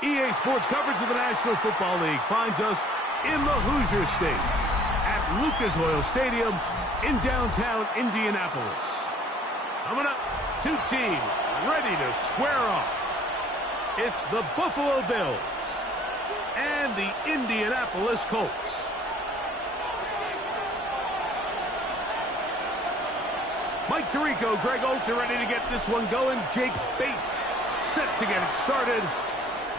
EA Sports coverage of the National Football League finds us in the Hoosier State at Lucas Oil Stadium in downtown Indianapolis. Coming up, two teams ready to square off. It's the Buffalo Bills and the Indianapolis Colts. Mike Tirico, Greg Oltz are ready to get this one going. Jake Bates set to get it started.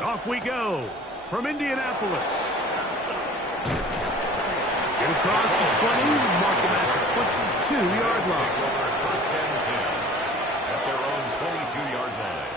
Off we go from Indianapolis. Get across the 20, mark them at the 22-yard line. First and 10 at their own 22-yard line.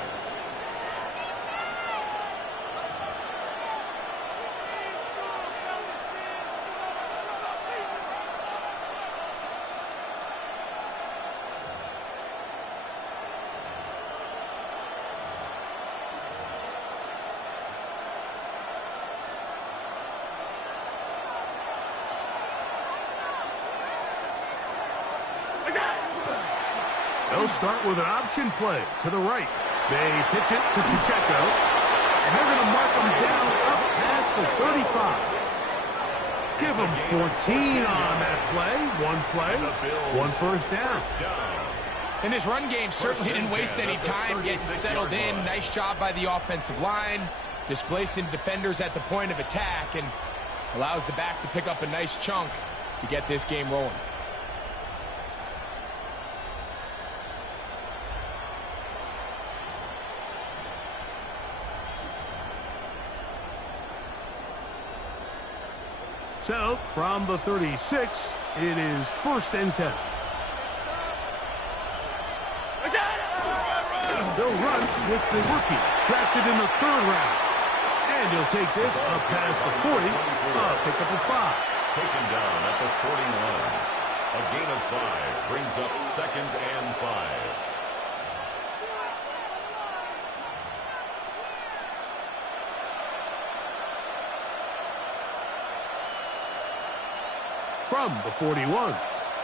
They'll start with an option play to the right. They pitch it to Pacheco, and they're going to mark him down up past the 35. Give him 14 on that play. One first down. And this run game certainly didn't waste any time getting settled in. Nice job by the offensive line, displacing defenders at the point of attack, and allows the back to pick up a nice chunk to get this game rolling. So, from the 36, it is first and 10. They'll run with the rookie, drafted in the 3rd round. And he'll take this up past the 40, pick up a 5. Taken down at the 41. A gain of 5 brings up 2nd and 5. From the 41,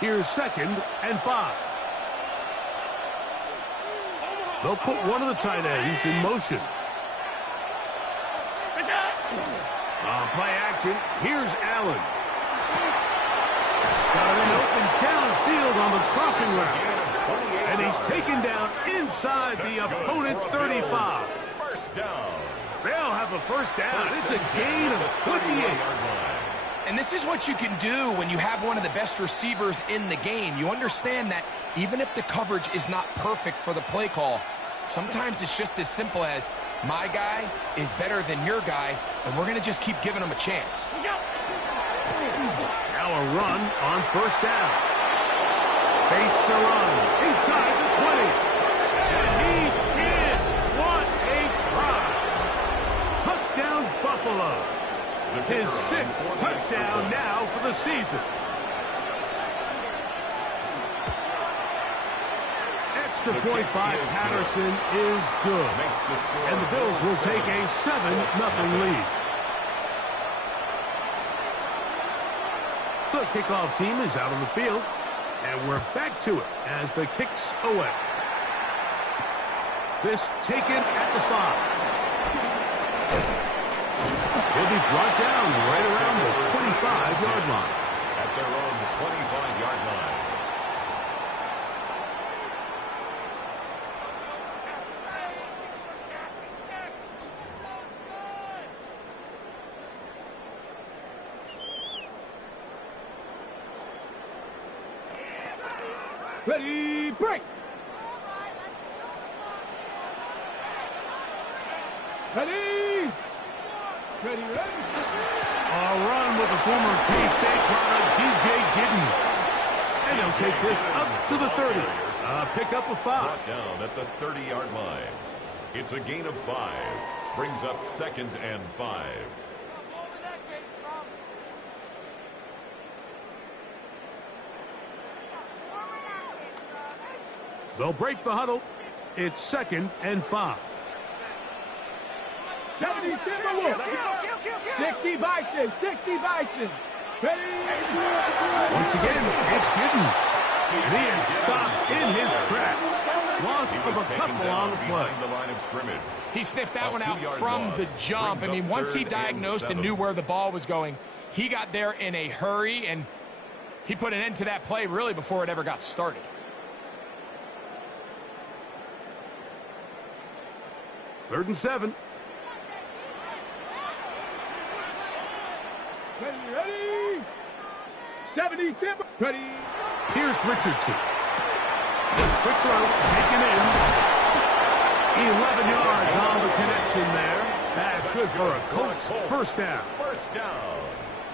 here's 2nd and 5. They'll put one of the tight ends in motion. On play action, here's Allen. Got an open downfield on the crossing route. And he's taken down inside the opponent's 35. First down. They'll have a first down. It's a gain of 28. And this is what you can do when you have one of the best receivers in the game. You understand that even if the coverage is not perfect for the play call, sometimes it's just as simple as my guy is better than your guy, and we're going to just keep giving him a chance. Now a run on first down. Space to run inside the 20. And he's in. What a try. Touchdown, Buffalo. His 6th touchdown now for the season. Extra point by Patterson is good. And the Bills will take a 7-0 lead. The kickoff team is out on the field. And we're back to it as the kick's away. This taken at the 5. He'll be brought down right around the 25-yard line. At their own 25-yard line. Ready, break! Ready! A run with the former K-State product, DJ Giddens. And they'll take this up to the 30. Pick up a 5. Brought down at the 30-yard line. It's a gain of 5. Brings up 2nd and 5. They'll break the huddle. It's 2nd and 5. 70 Timberwolves. 60 Bison. 60 Bison. Once again, it's Giddens. He is stopped in his tracks. Loss of a couple on the play. The line of scrimmage. He sniffed that one out from the jump. I mean, once he diagnosed and knew where the ball was going, he got there in a hurry, and he put an end to that play really before it ever got started. Third and 7. Ready? 70 Timber. Ready? Here's Richardson. Quick throw, taken in. 11 yards on the connection there. That's good for a Colts first down. First down.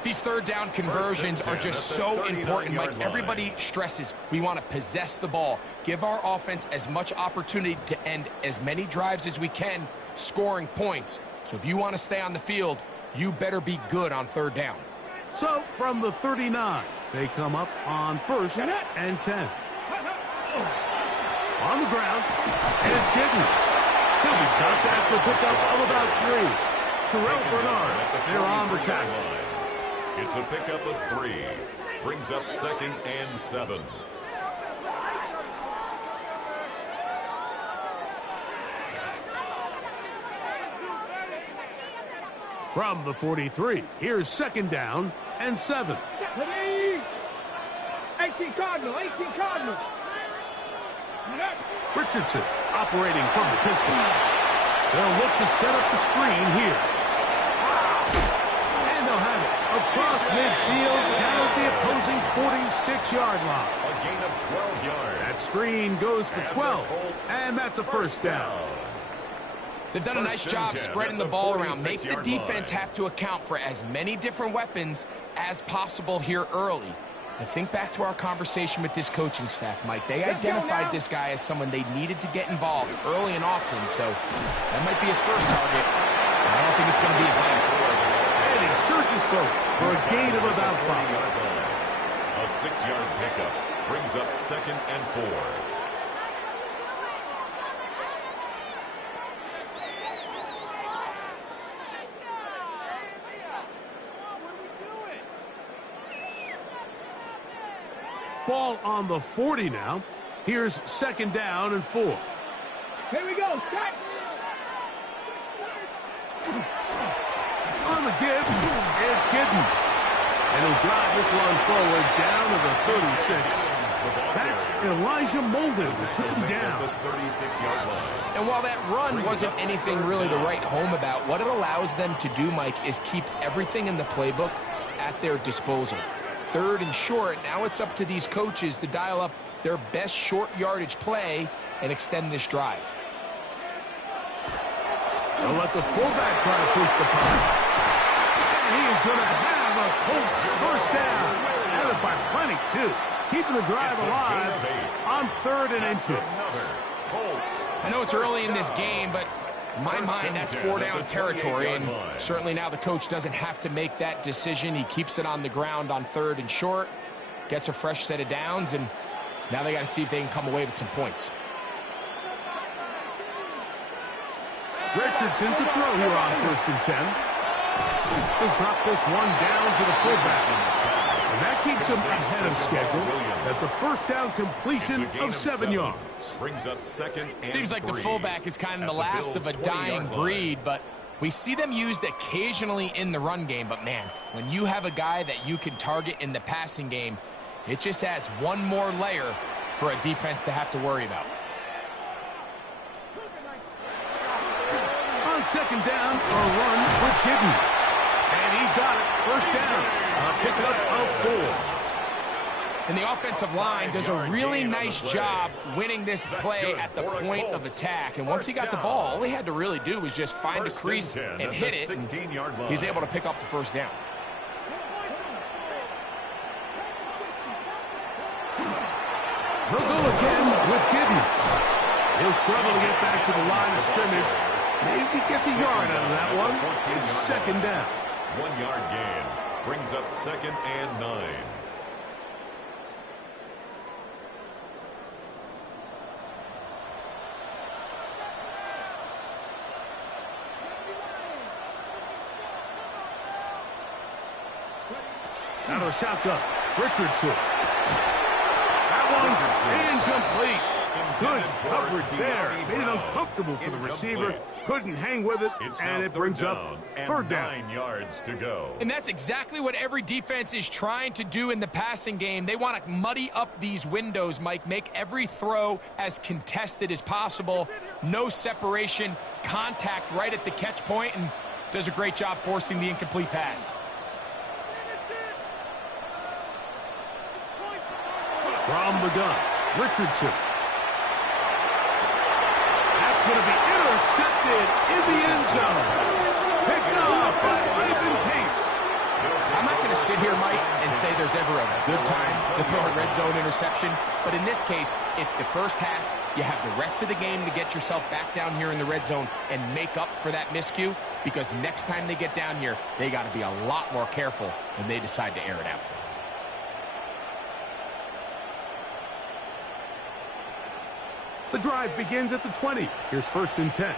These third down conversions are just so important. Like everybody stresses, we want to possess the ball. Give our offense as much opportunity to end as many drives as we can, scoring points. So if you want to stay on the field, you better be good on third down. So from the 39, they come up on 1st and 10. On the ground, and it's Giddens. He'll be stopped after a pickup of about 3. Terrell Bernard, they're on the tackle. It's a pickup of 3. Brings up 2nd and 7. From the 43, here's 2nd down and 7. 18 Cardinal. 18 Cardinal. Richardson operating from the pistol. They'll look to set up the screen here. And they'll have it across midfield down at the opposing 46-yard line. A gain of 12 yards. That screen goes for 12, and that's a first down. They've done a nice job spreading the ball around. Make the defense have to account for as many different weapons as possible here early. Now think back to our conversation with this coaching staff, Mike. They identified this guy as someone they needed to get involved early and often, so that might be his first target. I don't think it's going to be his last. And he surges forward for a gain of about 5. A 6-yard pickup brings up 2nd and 4. Ball on the 40 now. Here's 2nd down and 4. Here we go. Set. On the give, it's Giddens. And he'll drive this one forward down to the 36. That's Elijah Molden that took him down. And while that run wasn't anything really to write home about, what it allows them to do, Mike, is keep everything in the playbook at their disposal. 3rd and short, now it's up to these coaches to dial up their best short yardage play and extend this drive. They'll let the fullback try to push the punt. And he is going to have a Colts first down. Had it by plenty, too. Keeping the drive alive on 3rd and inches. I know it's early in this game, but in my mind, that's 4-down territory, and certainly now the coach doesn't have to make that decision. He keeps it on the ground on 3rd and short, gets a fresh set of downs, and now they got to see if they can come away with some points. Richardson to throw here on 1st and 10. He'll drop this one down to the fullback. And that keeps him ahead of schedule. That's a first down completion of 7 yards. Brings up 2nd and Seems like the 3 fullback is kind of the last of a dying breed, but we see them used occasionally in the run game. But, man, when you have a guy that you can target in the passing game, it just adds one more layer for a defense to have to worry about. On 2nd down, a run with Giddens. And he's got it. First down. A pickup of 4. And the offensive line does a really nice job winning this play at the point of attack. And once he got the ball, all he had to really do was just find a crease and hit it. And he's able to pick up the first down. He'll go again with Giddens. He'll struggle to get back to the line of scrimmage. Maybe gets a yard out of that one. It's second down. 1 yard gain brings up 2nd and 9. Out of shotgun, Richardson. That one's incomplete. Good coverage there. Made it uncomfortable for the receiver. Couldn't hang with it, and it brings up third down. 9 yards to go. And that's exactly what every defense is trying to do in the passing game. They want to muddy up these windows, Mike, make every throw as contested as possible. No separation, contact right at the catch point, and does a great job forcing the incomplete pass. From the gun, Richardson. That's going to be intercepted in the end zone. Picked off by Ivan Pace. I'm not going to sit here, Mike, and say there's ever a good time to throw a red zone interception, but in this case, it's the first half. You have the rest of the game to get yourself back down here in the red zone and make up for that miscue, because next time they get down here, they got to be a lot more careful when they decide to air it out. The drive begins at the 20. Here's 1st and 10.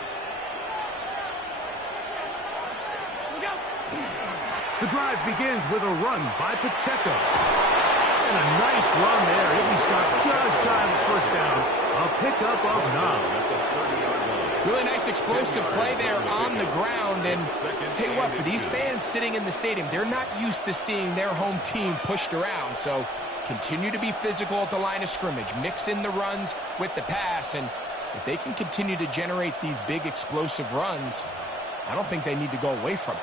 The drive begins with a run by Pacheco. And a nice run there. He'll be stopped just shy of the first down. A pickup of 9. Really nice explosive play there on the ground. And tell you what, for these fans sitting in the stadium, they're not used to seeing their home team pushed around. So continue to be physical at the line of scrimmage. Mix in the runs with the pass. And if they can continue to generate these big explosive runs, I don't think they need to go away from it.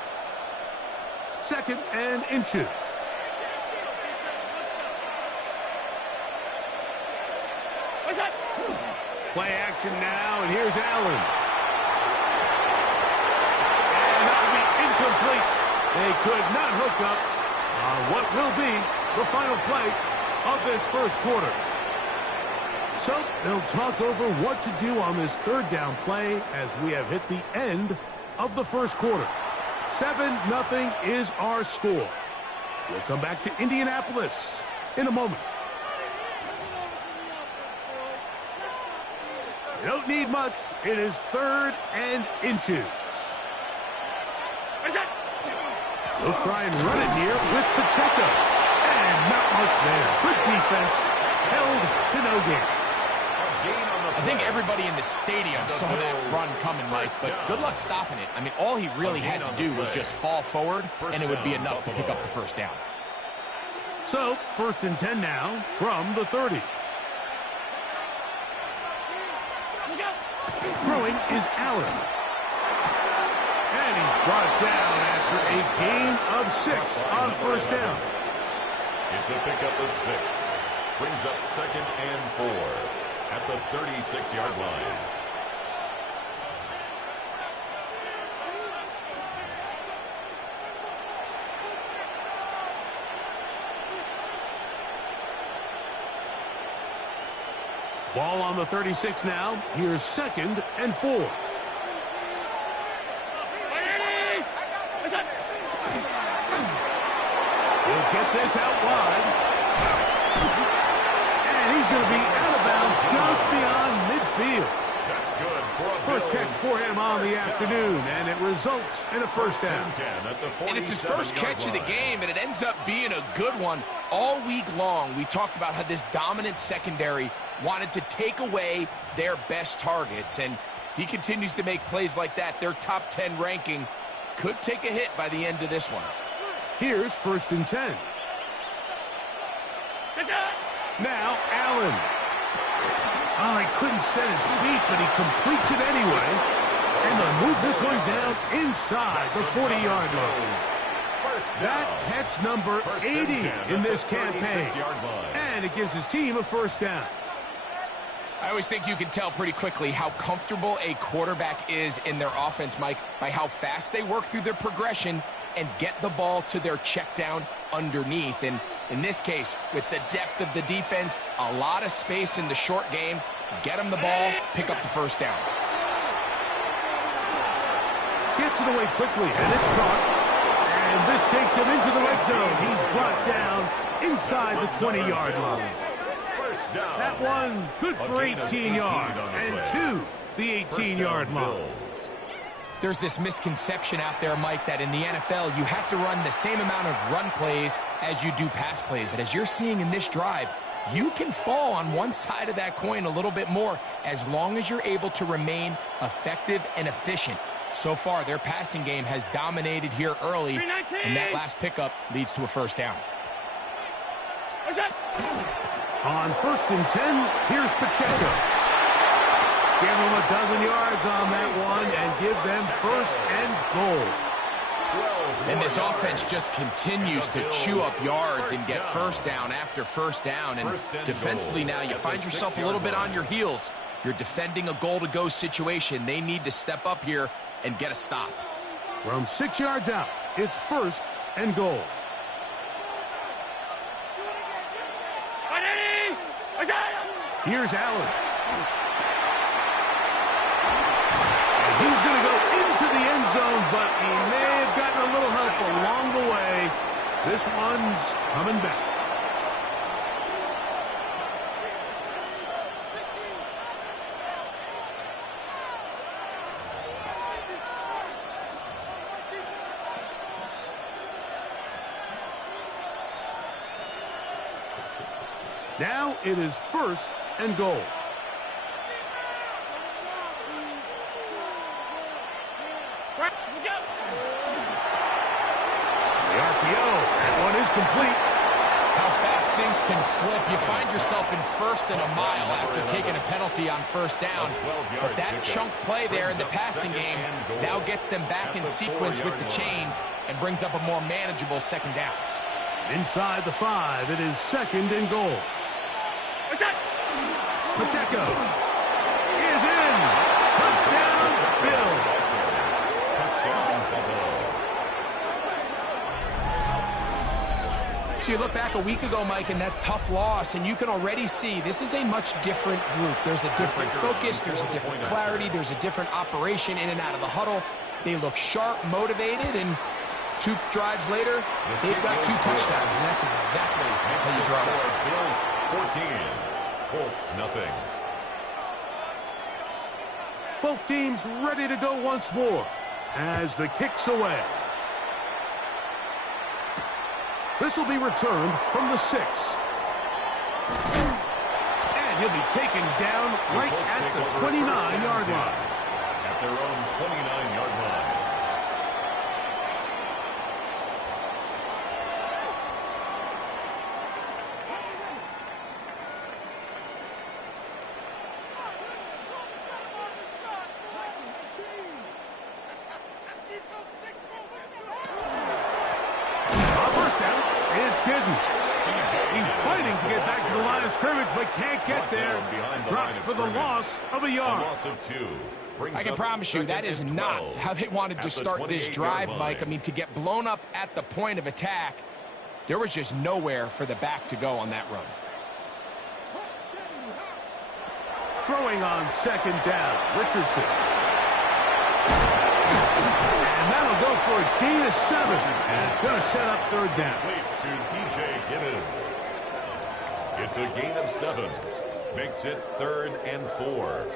2nd and inches. Play action now, and here's Allen. And that'll be incomplete. They could not hook up on what will be the final play of this first quarter. So they'll talk over what to do on this 3rd down play as we have hit the end of the first quarter. 7-0 is our score. We'll come back to Indianapolis in a moment. You don't need much. It is 3rd and inches. They'll try and run it here with Pacheco. And not much there. Good defense. Held to no gain. I think everybody in the stadium saw that run coming, Mike, but good luck stopping it. I mean, all he really had to do was just fall forward, and it would be enough to pick up the first down. So, 1st and 10 now from the 30. Throwing is Allen. And he's brought down after a gain of 6 on 1st down. It's a pickup of 6. Brings up 2nd and 4 at the 36-yard line. Ball on the 36 now. Here's 2nd and 4. He'll get this out wide. And he's going to be out of bounds just beyond midfield. That's good for a First catch for him on the afternoon, and it results in a first down. And it's his first catch of the game, and it ends up being a good one. All week long, we talked about how this dominant secondary wanted to take away their best targets, and if he continues to make plays like that, their top 10 ranking could take a hit by the end of this one. Here's 1st and 10. Now Allen. Oh, he couldn't set his feet, but he completes it anyway. And they'll move this one down inside the 40-yard line. That catch number 80 in this campaign. And it gives his team a first down. I always think you can tell pretty quickly how comfortable a quarterback is in their offense, Mike, by how fast they work through their progression and get the ball to their check down underneath. And in this case, with the depth of the defense, a lot of space in the short game, get them the ball, pick up the first down. Gets it away quickly, and it's caught. And this takes him into the red zone. He's brought down inside the 20-yard line. That one good for 18 yards, and to the 18-yard line. There's this misconception out there, Mike, that in the NFL, you have to run the same amount of run plays as you do pass plays. And as you're seeing in this drive, you can fall on one side of that coin a little bit more as long as you're able to remain effective and efficient. So far, their passing game has dominated here early, and that last pickup leads to a first down. On 1st and 10, here's Pacheco. Give them a dozen yards on that one and give them 1st and goal. And this offense just continues to chew up yards and get first down after first down. And defensively now, you find yourself a little bit on your heels. You're defending a goal-to-go situation. They need to step up here and get a stop. From 6 yards out, it's 1st and goal. Here's Allen. And he's going to go into the end zone, but he may have gotten a little help along the way. This one's coming back. Now it is 1st and goal. The RPO, that one is complete. How fast things can flip. You find yourself in 1st and a mile after taking a penalty on 1st down. But that chunk play there in the passing game now gets them back in sequence with the chains and brings up a more manageable 2nd down. Inside the 5, it is 2nd and goal. Pacheco is in. Touchdown, Bill. Touchdown, Buffalo. So you look back a week ago, Mike, and that tough loss, and you can already see this is a much different group. There's a different focus. There's a different clarity. There's a different operation in and out of the huddle. They look sharp, motivated, and 2 drives later, they've got 2 touchdowns, and that's exactly how you draw it up. Bills 14, Colts nothing. Both teams ready to go once more as the kick's away. This will be returned from the 6. And he'll be taken down right at the 29-yard line. At their own 29-yard line. He's fighting to get back to the line of scrimmage, but can't get there. Dropped for the loss of a yard. Loss of 2. I can promise you that is not how they wanted to start this drive, Mike. I mean, to get blown up at the point of attack, there was just nowhere for the back to go on that run. Throwing on 2nd down, Richardson. And that'll go for a gain of 7. And it's going to set up 3rd down. To DJ Gibbons. It's a gain of 7. Makes it 3rd and 4.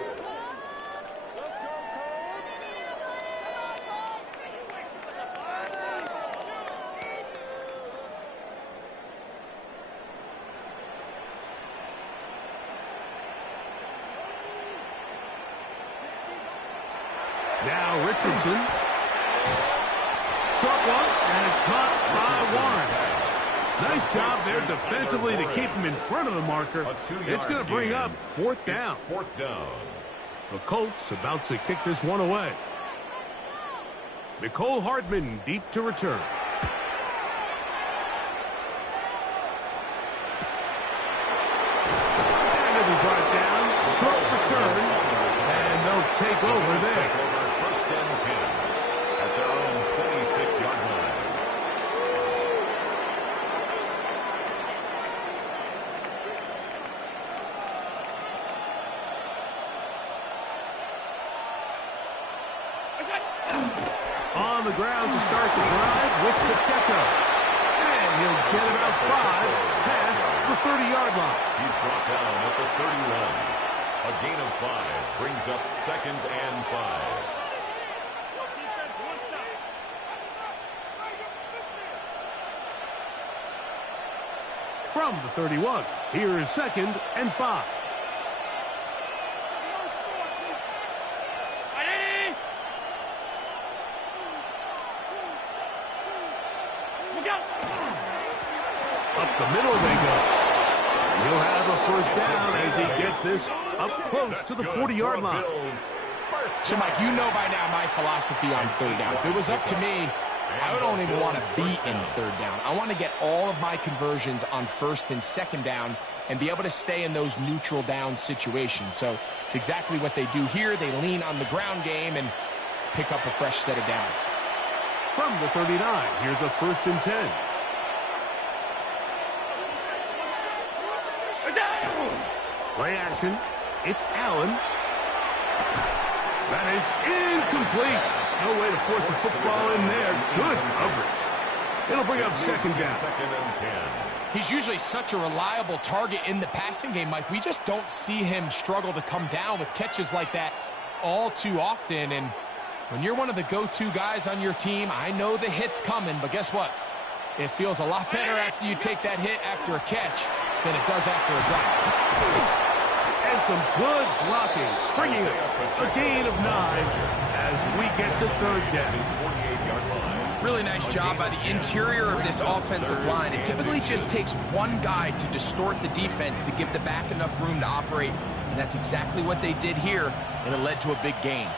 Now Richardson. Short one, and it's caught by Warren. Nice job there defensively to keep him in front of the marker. It's going to bring up 4th down. 4th down. The Colts about to kick this one away. Nicole Hardman deep to return. take over there. Take over 1st and 10 at their own 26-yard line. On the ground to start the drive with Pacheco. And he'll get about 5 past the 30-yard line. He's brought down at the 31. A gain of 5 brings up 2nd and 5. From the 31, here is 2nd and 5. Up the middle they go. He'll have a 1st down as he gets this up close to the 40-yard line. So, Mike, you know by now my philosophy on 3rd down. If it was up to me, I don't even want to be in 3rd down. I want to get all of my conversions on 1st and 2nd down and be able to stay in those neutral down situations. So it's exactly what they do here. They lean on the ground game and pick up a fresh set of downs. From the 39, here's a 1st and 10. Play action. It's Allen. That is incomplete. No way to force the football in there. Good coverage. It'll bring up 2nd down. 2nd and 10. He's usually such a reliable target in the passing game, Mike. We just don't see him struggle to come down with catches like that all too often. And when you're one of the go-to guys on your team, I know the hit's coming, but guess what? It feels a lot better after you take that hit after a catch than it does after a drop. And some good blocking, springing a gain of 9 as we get to 3rd down. His 48-yard line. Really nice job by the interior of this offensive line. It typically just takes one guy to distort the defense to give the back enough room to operate, and that's exactly what they did here, and it led to a big gain.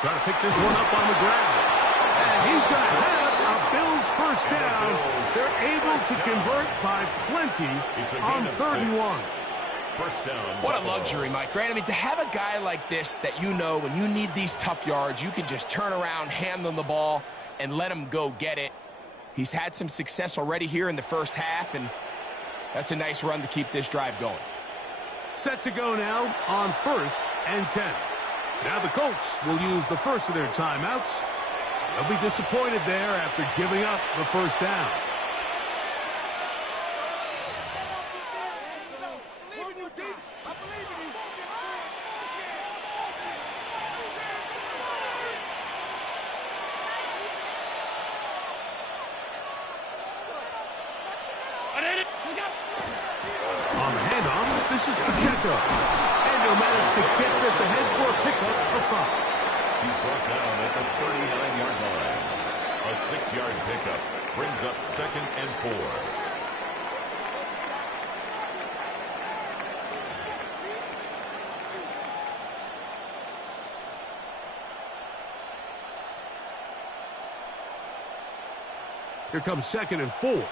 Trying to pick this one up on the ground. And he's going to have a Bills 1st down. They're able to convert by plenty on 3rd and 1. 1st down. What a luxury, Mike, right? I mean, to have a guy like this that you know when you need these tough yards, you can just turn around, hand them the ball, and let him go get it. He's had some success already here in the 1st half, and that's a nice run to keep this drive going. Set to go now on 1st and 10. Now the Colts will use the first of their timeouts. They'll be disappointed there after giving up the 1st down. On the handoff, this is Pacheco. And he'll manage to get this ahead for a pickup of 5. He's brought down at the 39-yard line. A 6-yard pickup brings up 2nd and 4. Here comes 2nd and 4.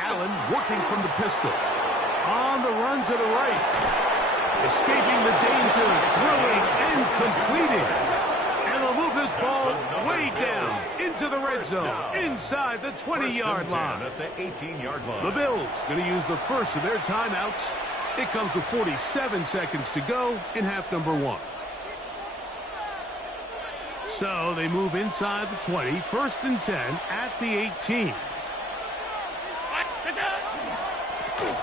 Allen working from the pistol. On the run to the right. Escaping the danger, throwing and completing. And they'll move this ball way down into the red zone, inside the 20-yard line. At the 18-yard line. The Bills going to use the first of their timeouts. It comes with 47 seconds to go in half number 1. So they move inside the 20, 1st and 10 at the 18.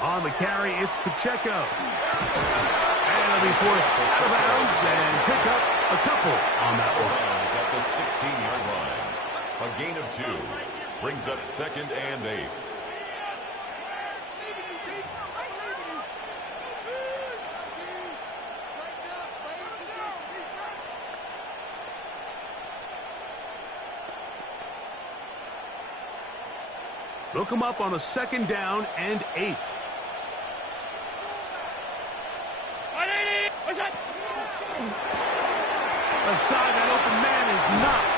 On the carry, it's Pacheco. And he'll be forced out of bounds and pick up a couple on that one. At the 16-yard line. A gain of 2 brings up 2nd and 8. They'll come up on a 2nd down and 8. A offside. That open man is Knox.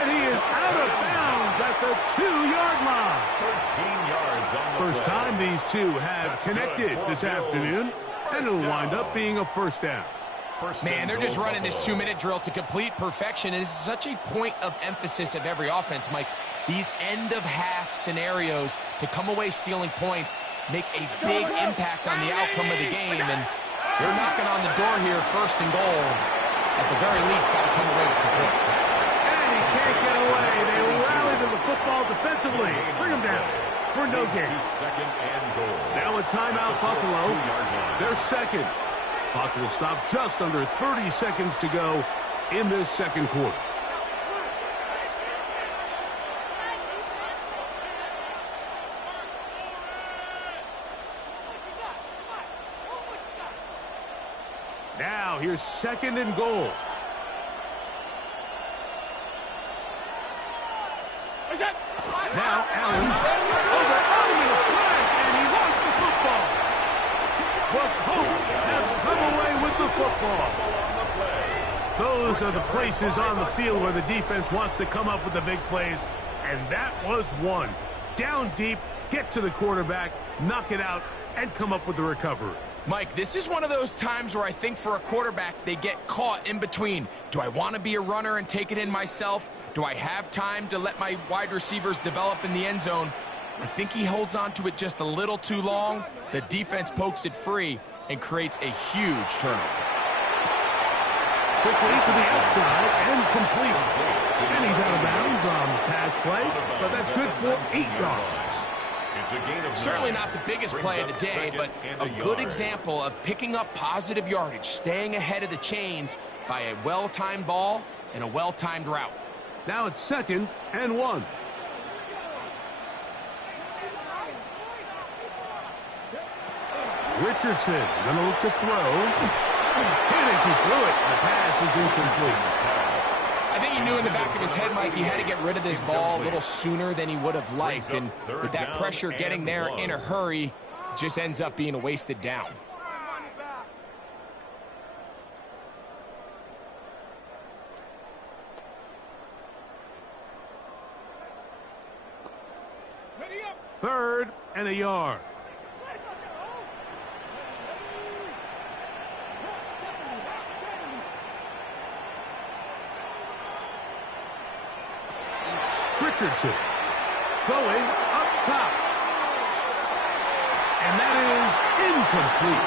And he is out of bounds at the 2-yard line. 13 yards on the First play. time these two have connected this afternoon, and it'll wind up being a first down. Man, they're just running this 2-minute drill to complete perfection, and this is such a point of emphasis of every offense, Mike. These end-of-half scenarios to come away stealing points make a big impact on the outcome of the game, and they're knocking on the door here, first and goal. At the very least, got to come away with some points. And he can't get away. They rally to the football defensively. Bring him down for no gain. Second and goal. Now a timeout, Buffalo. 2-yard line. They're second. Clock will stop just under 30 seconds to go in this second quarter. Now here's second and goal. Now Allen over Allen in a flash, and he lost the football. The Colts have come away with the football. Those are the places on the field where the defense wants to come up with the big plays, and that was one. Down deep, get to the quarterback, knock it out, and come up with the recovery. Mike, this is one of those times where I think for a quarterback, they get caught in between. Do I want to be a runner and take it in myself? Do I have time to let my wide receivers develop in the end zone? I think he holds on to it just a little too long. The defense pokes it free and creates a huge turnover. Quickly to the outside and complete. And he's out of bounds on the pass play, but that's good for 8 yards. It's a gain of Certainly 9. not the biggest play of the day, but a good example of picking up positive yardage, staying ahead of the chains by a well-timed ball and a well-timed route. Now it's second and 1. Richardson gonna look to throw. And as he threw it, the pass is incomplete. I think he knew in the back of his head, Mike, he had to get rid of this ball a little sooner than he would have liked. And with that pressure getting there in a hurry, it just ends up being a wasted down. Third and a yard. Richardson going up top. And that is incomplete.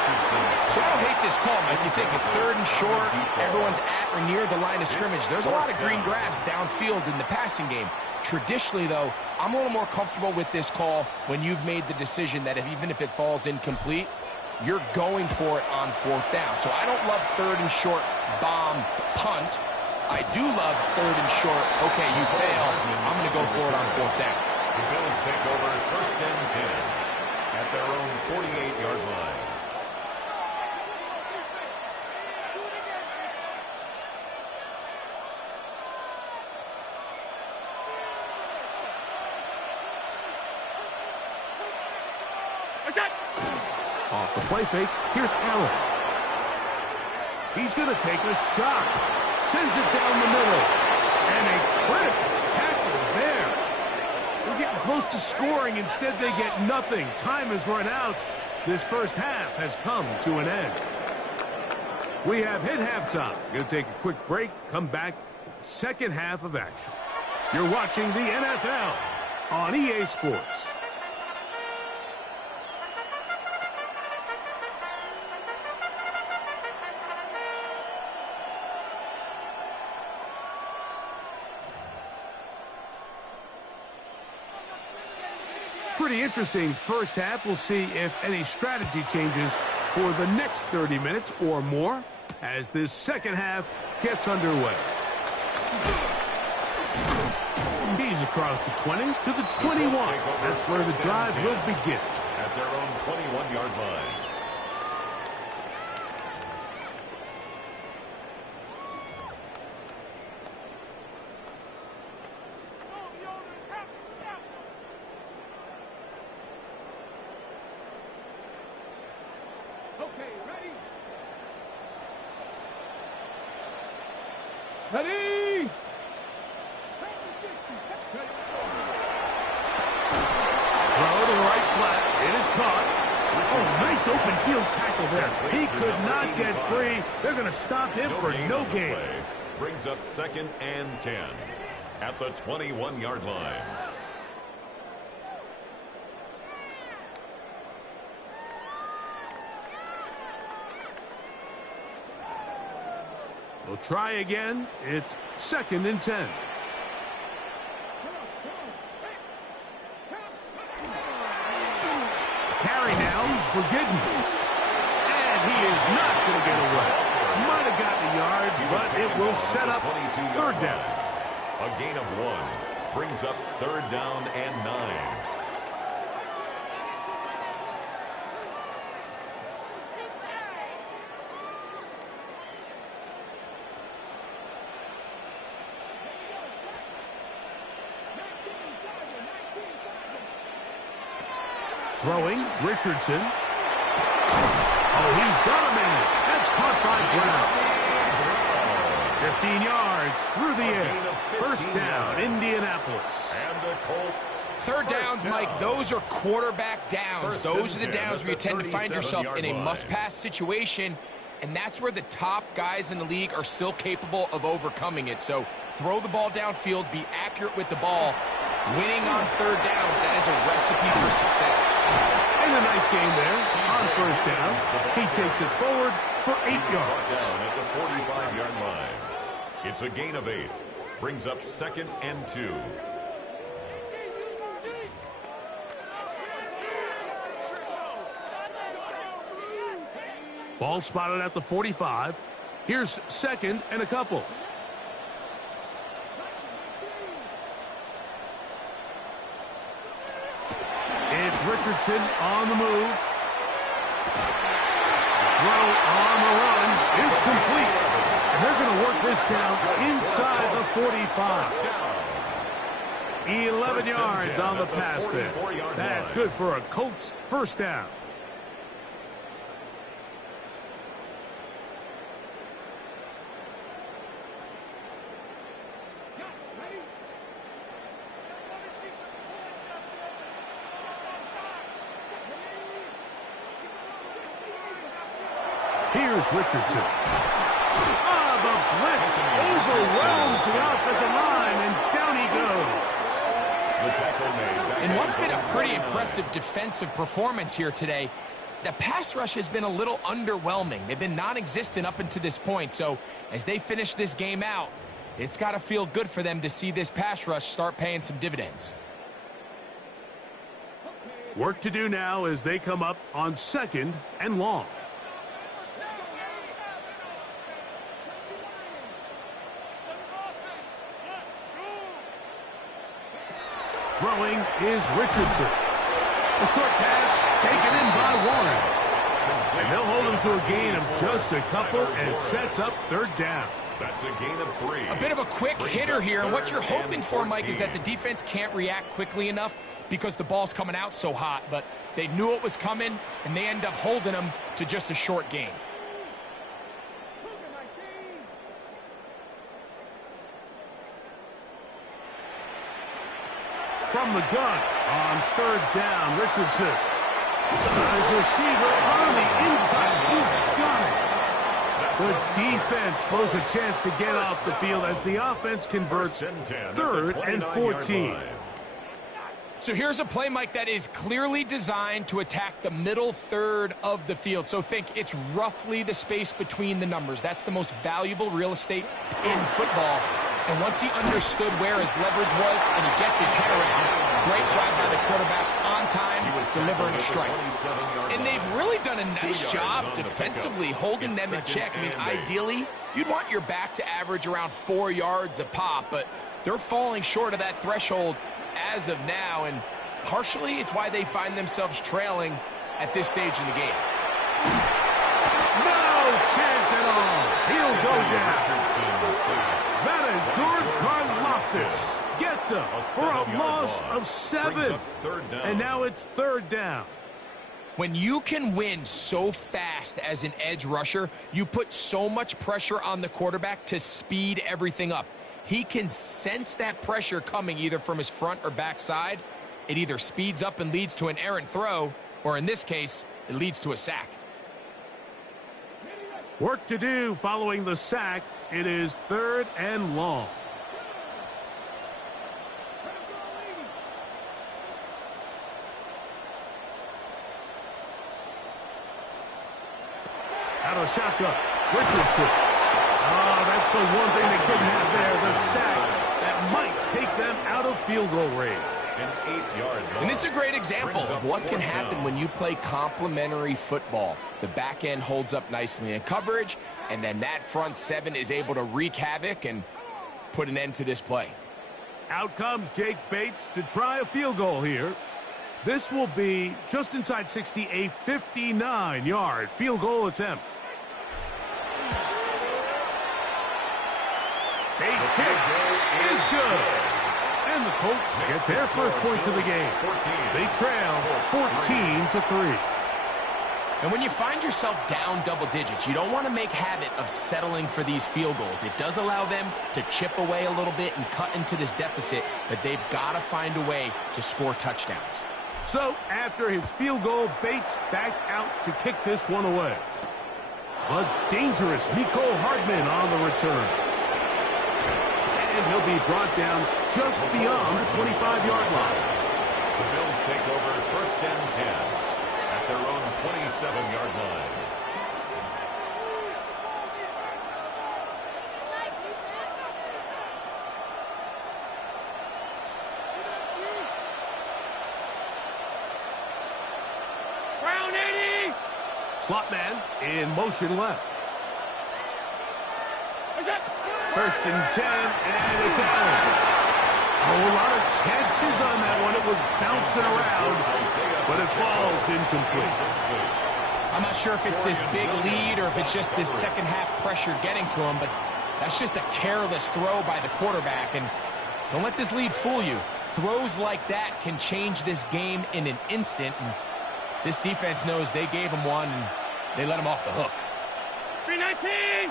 So I don't hate this call, Mike. You think it's third and short, everyone's at or near the line of scrimmage. There's a lot of green grass downfield in the passing game. Traditionally, though, I'm a little more comfortable with this call when you've made the decision that even if it falls incomplete, you're going for it on fourth down. So I don't love third and short bomb punt. I do love third and short. Okay, you fail. I'm going to go for it on fourth down. The Bills take over first and 10 at their own 48-yard line. Off the play fake, here's Allen. He's going to take a shot. Sends it down the middle. And a critical tackle there. We're getting close to scoring. Instead, they get nothing. Time has run out. This first half has come to an end. We have hit halftime. Going to take a quick break. Come back with the second half of action. You're watching the NFL on EA Sports. Pretty interesting first half. We'll see if any strategy changes for the next 30 minutes or more as this second half gets underway. He's across the 20 to the 21. That's where the drive will begin. At their own 21-yard line. Ready? Throw to the right flat. It is caught. Oh, nice open field tackle there. He could not get free. They're going to stop him for no gain. Brings up 2nd and 10 at the 21-yard line. We'll try again. It's 2nd and 10. Carry now for Giddens. And he is not going to get away. Might have gotten a yard, but it will set up 3rd down. A gain of 1 brings up 3rd down and 9. Throwing, Richardson. Oh, he's got a man. That's caught by Brown. 15 yards through the air. 1st down, Indianapolis. And the Colts. 3rd downs, Mike, those are quarterback downs. Those are the downs where you tend to find yourself in a must-pass situation, and that's where the top guys in the league are still capable of overcoming it. So throw the ball downfield, be accurate with the ball. Winning on 3rd downs, that is a recipe for success. And a nice game there on 1st down. He takes it forward for 8 yards. Down at the 45-yard line. It's a gain of 8. Brings up 2nd and 2. Ball spotted at the 45. Here's 2nd and a couple. It's Richardson on the move. Throw on the run is complete. And they're going to work this down inside the 45. 11 yards on the pass there. That's good for a Colts 1st down. Here's Richardson. The blitz overwhelms the offensive line, and down he goes. In what's been a pretty impressive defensive performance here today, the pass rush has been a little underwhelming. They've been non-existent up until this point, so as they finish this game out, it's got to feel good for them to see this pass rush start paying some dividends. Work to do now as they come up on 2nd and long. Throwing is Richardson. A short pass taken in by Warren. And they'll hold him to a gain of just a couple, and it sets up 3rd down. That's a gain of 3. A bit of a quick hitter here, and what you're hoping for, Mike, is that the defense can't react quickly enough because the ball's coming out so hot. But they knew it was coming, and they end up holding them to just a short gain. From the gun on 3rd down, Richardson. His receiver on the impact. He's got it. The defense poses a chance to get off the field as the offense converts 3rd and 14. So here's a play, Mike, that is clearly designed to attack the middle 3rd of the field. So think it's roughly the space between the numbers. That's the most valuable real estate in football. And once he understood where his leverage was and he gets his head around, great job by the quarterback on time, delivering a strike. And they've really done a nice job defensively holding them in check. I mean, ideally, you'd want your back to average around 4 yards a pop, but they're falling short of that threshold as of now, and partially it's why they find themselves trailing at this stage in the game. No chance at all. He'll go down. That is George Karlaftis. Gets him for a loss of 7. And now it's 3rd down. When you can win so fast as an edge rusher, you put so much pressure on the quarterback to speed everything up. He can sense that pressure coming either from his front or back side. It either speeds up and leads to an errant throw, or in this case, it leads to a sack. Work to do following the sack. It is 3rd and long. Out of shotgun. Richardson. Oh, that's the one thing they couldn't have there, the sack that might take them out of field goal range. An 8-yard loss. And this is a great example of what can happen when you play complementary football. The back end holds up nicely in coverage, and then that front 7 is able to wreak havoc and put an end to this play. Out comes Jake Bates to try a field goal here. This will be just inside 60, a 59-yard field goal attempt. Bates' kick is good. And the Colts get their first points of the game. They trail 14-3. And when you find yourself down double digits, you don't want to make habit of settling for these field goals. It does allow them to chip away a little bit and cut into this deficit, but they've got to find a way to score touchdowns. So, after his field goal, Bates back out to kick this one away. A dangerous Mecole Hardman on the return. And he'll be brought down just beyond the 25-yard line. The Bills take over 1st and 10 at their own 27-yard line. Slot man in motion left. 1st and 10, and it's Allen. A whole lot of chances on that one. It was bouncing around, but it falls incomplete. I'm not sure if it's this big lead or if it's just this second half pressure getting to him, but that's just a careless throw by the quarterback. And don't let this lead fool you. Throws like that can change this game in an instant. And this defense knows they gave him one, and they let him off the hook. 319!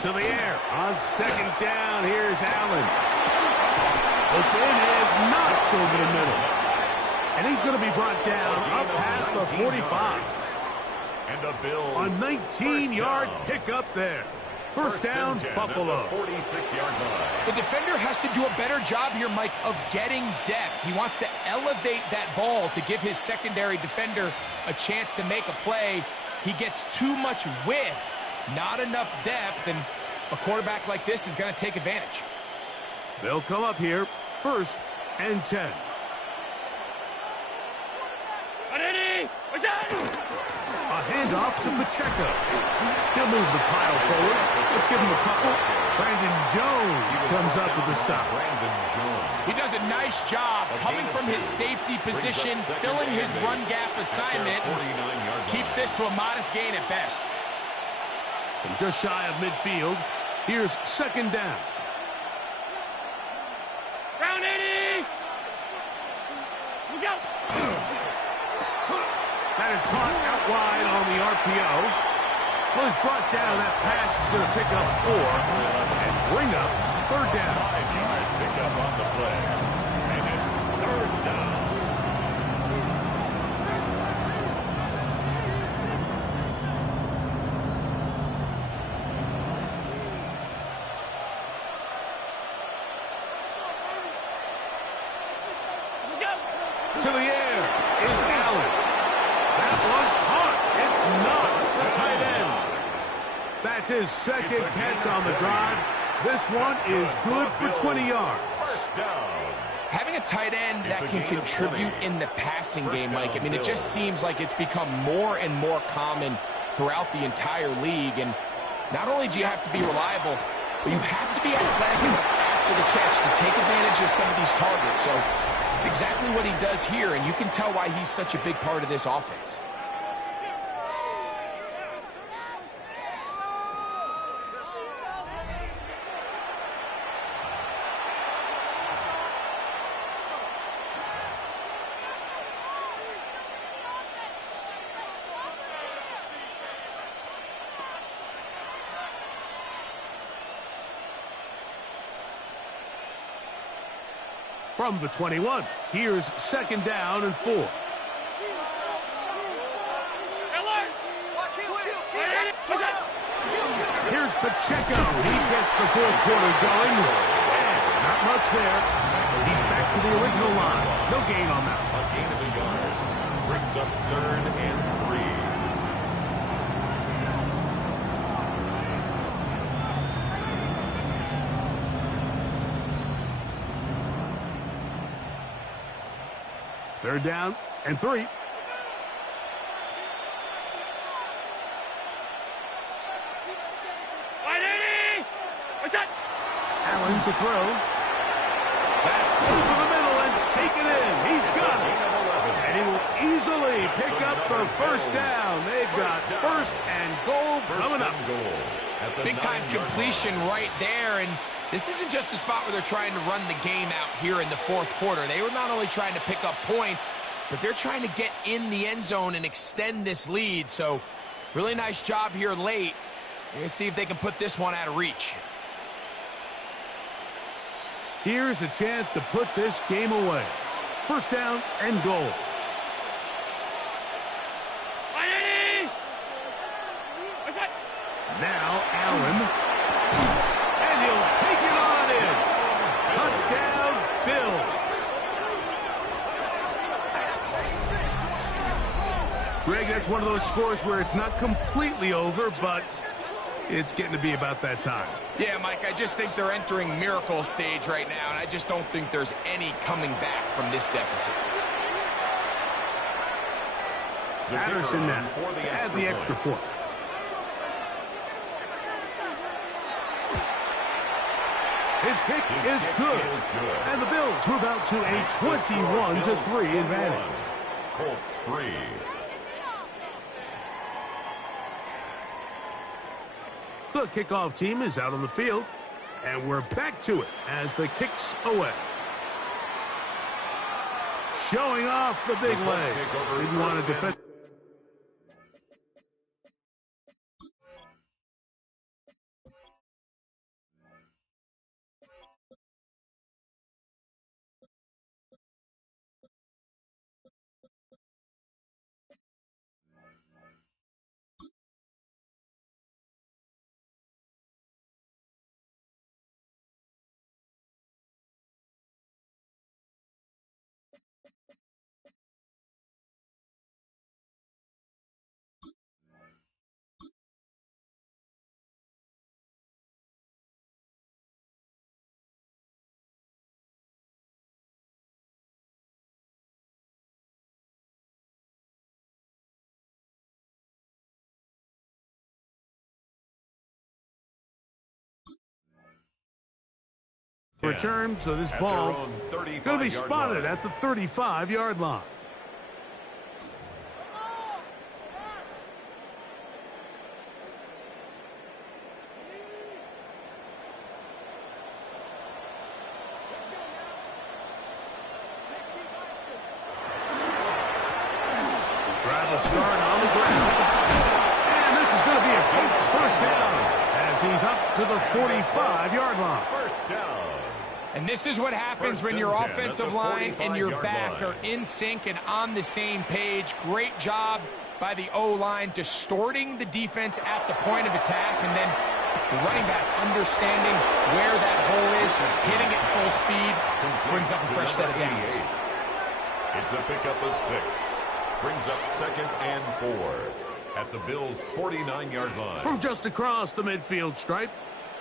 To the air on 2nd down. Here's Allen. Open is knocks over the middle. And he's going to be brought down up past the 45. And the Bills. A 19-yard pickup there. First down, Buffalo. 46-yard line. The defender has to do a better job here, Mike, of getting depth. He wants to elevate that ball to give his secondary defender a chance to make a play. He gets too much width, not enough depth, and a quarterback like this is going to take advantage. They'll come up here, 1st and 10. A handoff to Pacheco. He'll move the pile forward. Let's give him a couple. Brandon Jones comes up with the stop. He does a nice job coming from his safety position, filling his run gap assignment, and keeps this to a modest gain at best. From just shy of midfield, here's 2nd down. Round 80! We go! That is caught out wide on the RPO. Well, he's brought down. That pass is going to pick up 4 and bring up 3rd down. 5-yard pickup on the play. And it's 3rd down. To the air is Allen. That one caught. It's Knox, the tight end. That's his 2nd catch on the drive. This one is good for 20 yards. First down. Having a tight end that can contribute in the passing game, Mike, I mean, it just seems like it's become more and more common throughout the entire league. And not only do you have to be reliable, but you have to be athletic enough after the catch to take advantage of some of these targets. So it's exactly what he does here, and you can tell why he's such a big part of this offense. from the 21. Here's second down and 4. Here's Pacheco. He gets the fourth quarter going. And not much there. He's back to the original line. No gain on that. A gain of a yard. Brings up 3rd and 3. 3rd down and 3. Allen to throw. That's over the middle and taken in. He's got it. And he will easily pick up the first down. They've got first and goal coming up. Big-time completion right there, and this isn't just a spot where they're trying to run the game out here in the fourth quarter. They were not only trying to pick up points, but they're trying to get in the end zone and extend this lead. So really nice job here late. We're going to see if they can put this one out of reach. Here's a chance to put this game away. First down and goal. Now Allen. And he'll take it on in. Touchdown, Bills. Greg, that's one of those scores where it's not completely over, but it's getting to be about that time. Yeah, Mike, I just think they're entering miracle stage right now, and I just don't think there's any coming back from this deficit. Patterson now to add the extra point. His kick is good. And the Bills move out to a 21-3 advantage. Colts 3. The kickoff team is out on the field, and we're back to it as the kick's away. Showing off the big leg. Didn't want to defend. Return, so this ball going to be spotted at the 35-yard line. Drive will start on the ground. And this is going to be a Colts first down as he's up to the 45-yard line. First down. And this is what happens when your offensive line and your back are in sync and on the same page. Great job by the O-line distorting the defense at the point of attack, and then the running back understanding where that hole is, hitting it full speed, brings up a fresh set of downs. It's a pickup of 6. Brings up 2nd and 4 at the Bills' 49-yard line. From just across the midfield stripe,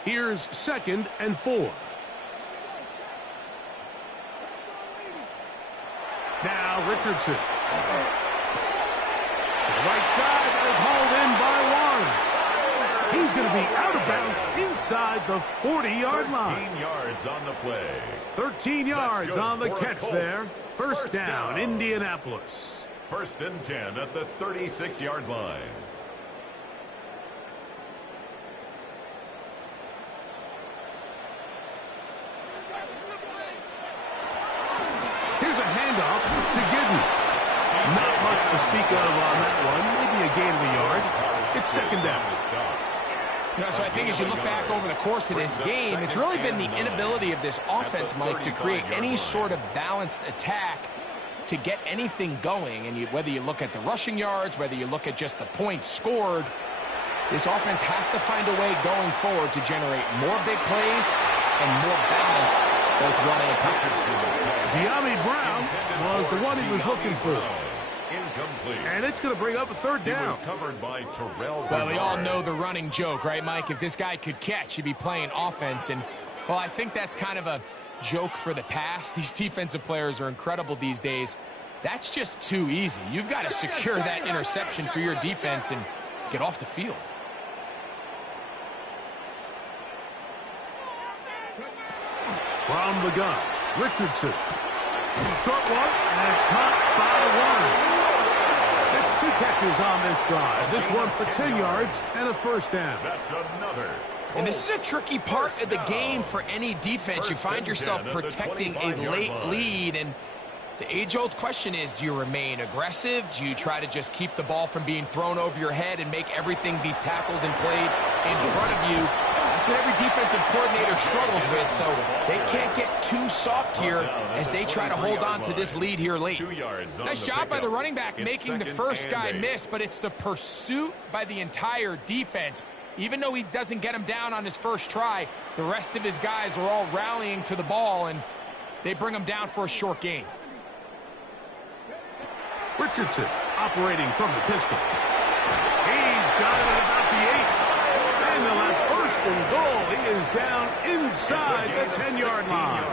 here's 2nd and 4. Now Richardson. To the right side, that is hauled in by Warren. He's going to be out of bounds inside the 40-yard line. 13 yards on the play. 13 yards on the catch there. First down, Indianapolis. 1st and 10 at the 36-yard line. Here's a handoff to Giddens. Not much to speak of on that one. Maybe a gain of a yard. It's 2nd down. You know, so I think as you look back over the course of this game, it's really been the inability of this offense, Mike, to create any sort of balanced attack to get anything going. And whether you look at the rushing yards, whether you look at just the points scored, this offense has to find a way going forward to generate more big plays and more balance, both running and passing. De'Ami Brown was the one he was looking for. Incomplete. And it's going to bring up a third down. He was covered by Terrell Well, we all Bernard. know the running joke, right, Mike? If this guy could catch, he'd be playing offense. And, well, I think that's kind of a joke for the past. These defensive players are incredible these days. That's just too easy. You've got to secure that interception for your defense and get off the field. From the gun, Richardson. Short one, and it's caught by one. It's 2 catches on this drive. This one for 10 yards and a first down. That's another. And this is a tricky part of the game for any defense. You find yourself protecting a late lead, and the age-old question is, do you remain aggressive? Do you try to just keep the ball from being thrown over your head and make everything be tackled and played in front of you? That's what every defensive coordinator struggles with, so they can't get too soft here as they try to hold on to this lead here late. Nice job by the running back making the first guy miss, but it's the pursuit by the entire defense. Even though he doesn't get him down on his first try, the rest of his guys are all rallying to the ball, and they bring him down for a short gain. Richardson operating from the pistol. He's got it at about the 8. And they'll have first and goal. He is down inside the 10-yard line.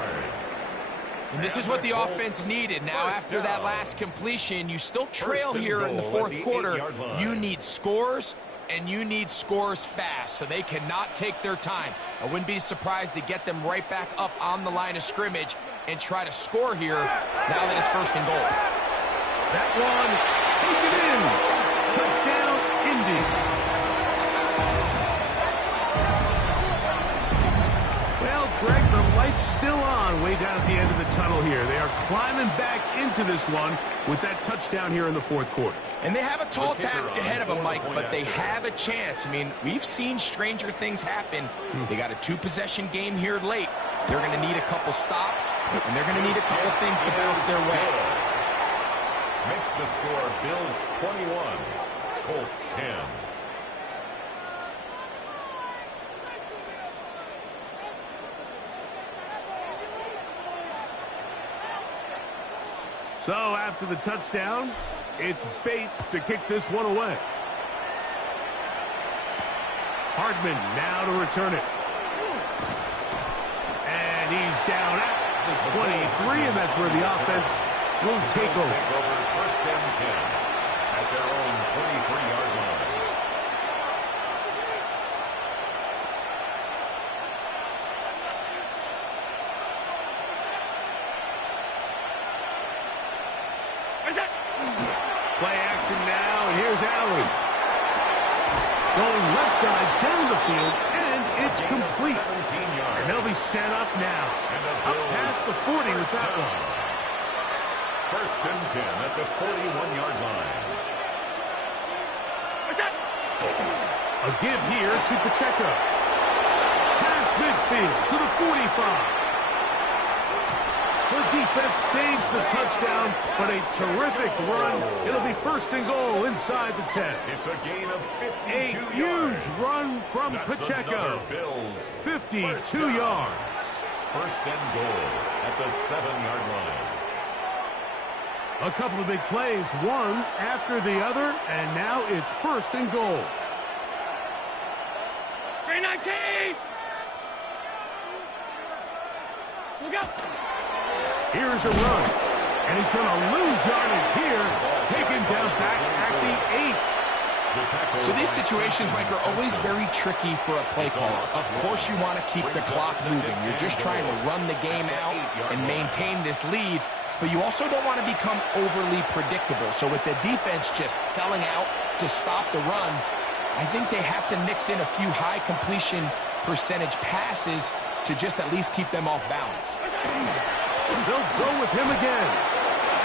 And this is what the offense needed. Now, after that last completion, you still trail here in the fourth quarter. You need scores, and you need scores fast, so they cannot take their time. I wouldn't be surprised to get them right back up on the line of scrimmage and try to score here now that it's first and goal. That one taken in. Touchdown, Indy. Well, Greg, the light's still on way down at the end of the tunnel here. They are climbing back into this one with that touchdown here in the fourth quarter. And they have a tall task ahead of them, Mike, but they have a chance. I mean, we've seen stranger things happen. They got a 2-possession game here late. They're going to need a couple stops, and they're going to need a couple things to bounce their way. Makes the score Bills 21, Colts 10. So after the touchdown, it's Bates to kick this one away. Hardman now to return it. And he's down at the 23, and that's where the offense will take over. First and 10 at their own 23-yard line. Play action now, and here's Allen. Going left side down the field, and it's complete. And they'll be set up now. Up past the 40 with that one. First and 10 at the 41-yard line. A give here to Pacheco. Past midfield to the 45. The defense saves the touchdown, but a terrific run. It'll be first and goal inside the 10. It's a gain of 52 A yards. huge run from That's Pacheco. Bills 52 yards. First and goal at the 7-yard line. A couple of big plays, one after the other, and now it's first and goal. 319! Look out! Here's a run, and he's going to lose yardage here, taken down back at the 8. So these situations, Mike, are always very tricky for a play caller. Of course you want to keep the clock moving. You're just trying to run the game out and maintain this lead, but you also don't want to become overly predictable. So with the defense just selling out to stop the run, I think they have to mix in a few high completion percentage passes to just at least keep them off balance. They'll go with him again.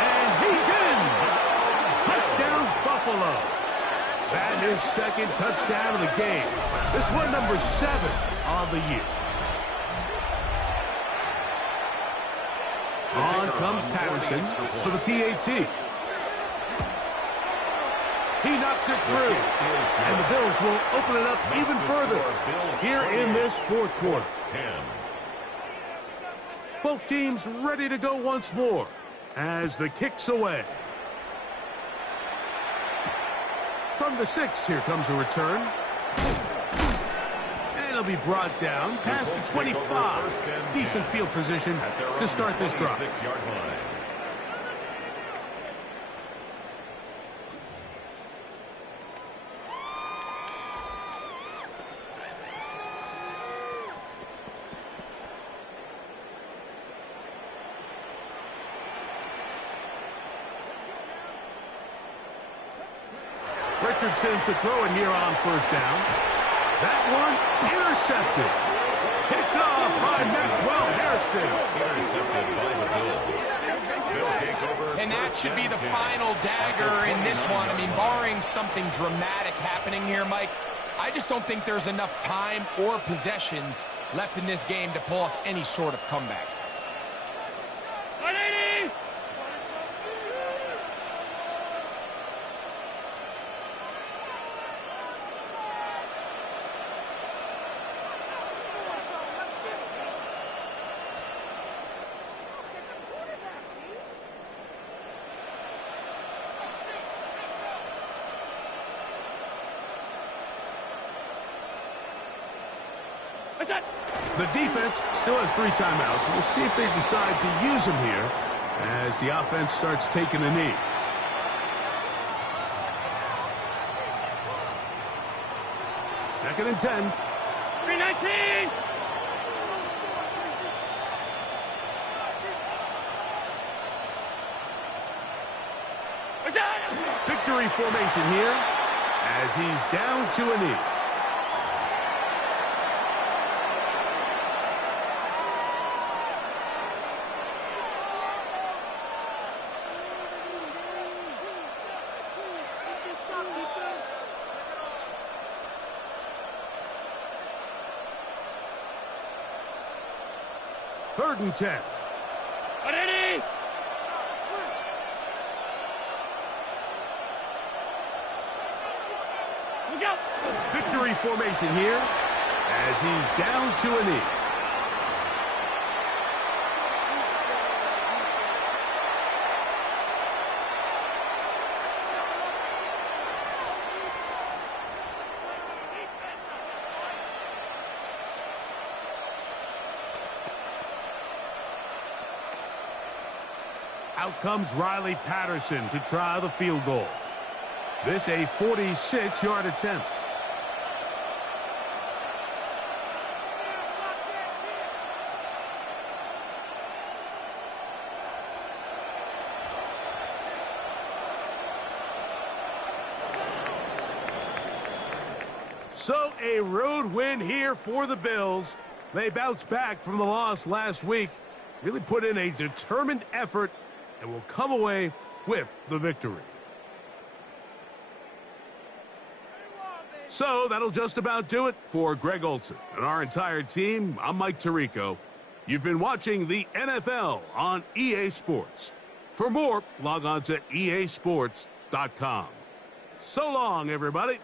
And he's in. Touchdown, Buffalo. That his second touchdown of the game. This one number 7 on the year. On comes Patterson for the PAT. He knocks it through, and the Bills will open it up even further here in this fourth quarter. Both teams ready to go once more as the kick's away. From the 6, here comes a return. And it'll be brought down past the 25. Decent field position to start this drive. Richardson to throw it here on first down. That one intercepted. Picked off by Maxwell Harrison. Intercepted by the Bills. They'll take over. And that should be the final dagger in this one. I mean, barring something dramatic happening here, Mike, I just don't think there's enough time or possessions left in this game to pull off any sort of comeback. 180! The defense still has 3 timeouts. We'll see if they decide to use them here as the offense starts taking a knee. Second and 10. 319! Victory formation here as he's down to a knee. Third and 10. 180! Look out! Victory formation here as he's down to a knee. Out comes Riley Patterson to try the field goal. This a 46-yard attempt. So a road win here for the Bills. They bounced back from the loss last week, really put in a determined effort, and will come away with the victory. So that'll just about do it for Greg Olson and our entire team. I'm Mike Tirico. You've been watching the NFL on EA Sports. For more, log on to easports.com. So long, everybody.